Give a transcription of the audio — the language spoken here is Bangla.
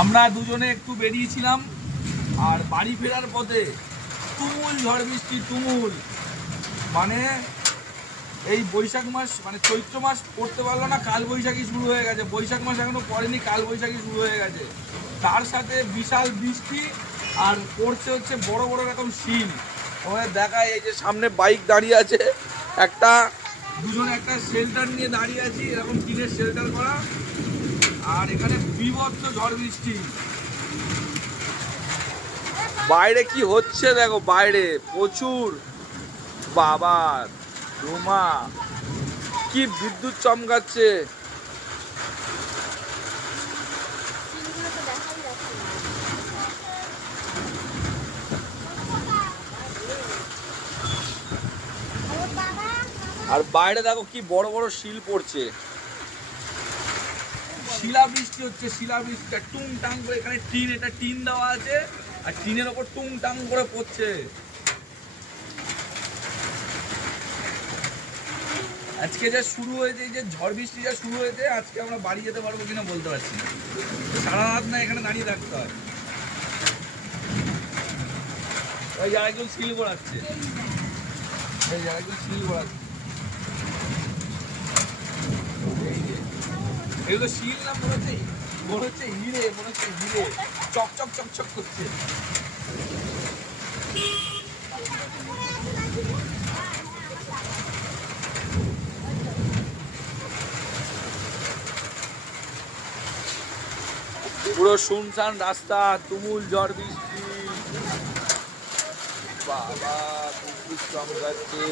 আমরা দুজনে একটু বেরিয়েছিলাম, আর বাড়ি ফেরার পথে তুমুল ঝড় বৃষ্টি, তুমুল। মানে এই বৈশাখ মাস, মানে চৈত্র মাস পড়তে পারলো না, কাল বৈশাখী শুরু হয়ে গেছে। বৈশাখ মাস এখনো পড়েনি, কাল বৈশাখী শুরু হয়ে গেছে। তার সাথে বিশাল বৃষ্টি, আর পড়ছে হচ্ছে বড় বড় রকম শিল। আমাদের দেখায় এই যে সামনে বাইক দাঁড়িয়ে আছে, একটা দুজনে একটা শেল্টার নিয়ে দাঁড়িয়ে আছি, এরকম টিনের শেল্টার করা। আর এখানে বিভৎস ঝড় বৃষ্টি। বাইরে কি হচ্ছে দেখো, বাইরে প্রচুর বাবা ধুমা, কি বিদ্যুৎ চমকাচ্ছে। আর বাইরে দেখো কি বড় বড় শিল পড়ছে, শিলাবৃষ্টি হচ্ছে, শিলাবৃষ্টি টুং টাং করে। এখানে টিন, এটা টিন দেওয়া আছে, আর টিনের ওপর টুং টাং করে পড়ছে। আজকে যা শুরু হয়েছে, এই যে ঝড় বৃষ্টি যা শুরু হয়েছে, আজকে আমরা বাড়ি যেতে পারবো কিনা বলতে পারছি না। সারা রাত না এখানে দাঁড়িয়ে থাকতে হয়। ওই যে আরেকজন শিল ঘোরাচ্ছে, এই যে আরেকজন শিল ঘোরাচ্ছে। এগুলো শিল না, মনে হচ্ছে হিরে, মনে হচ্ছে হিরে, চকচক চকচক করছে। পুরো শুনশান রাস্তা, তুমুল ঝড় বৃষ্টি, বাবা বিদ্যুৎ চমকাচ্ছে।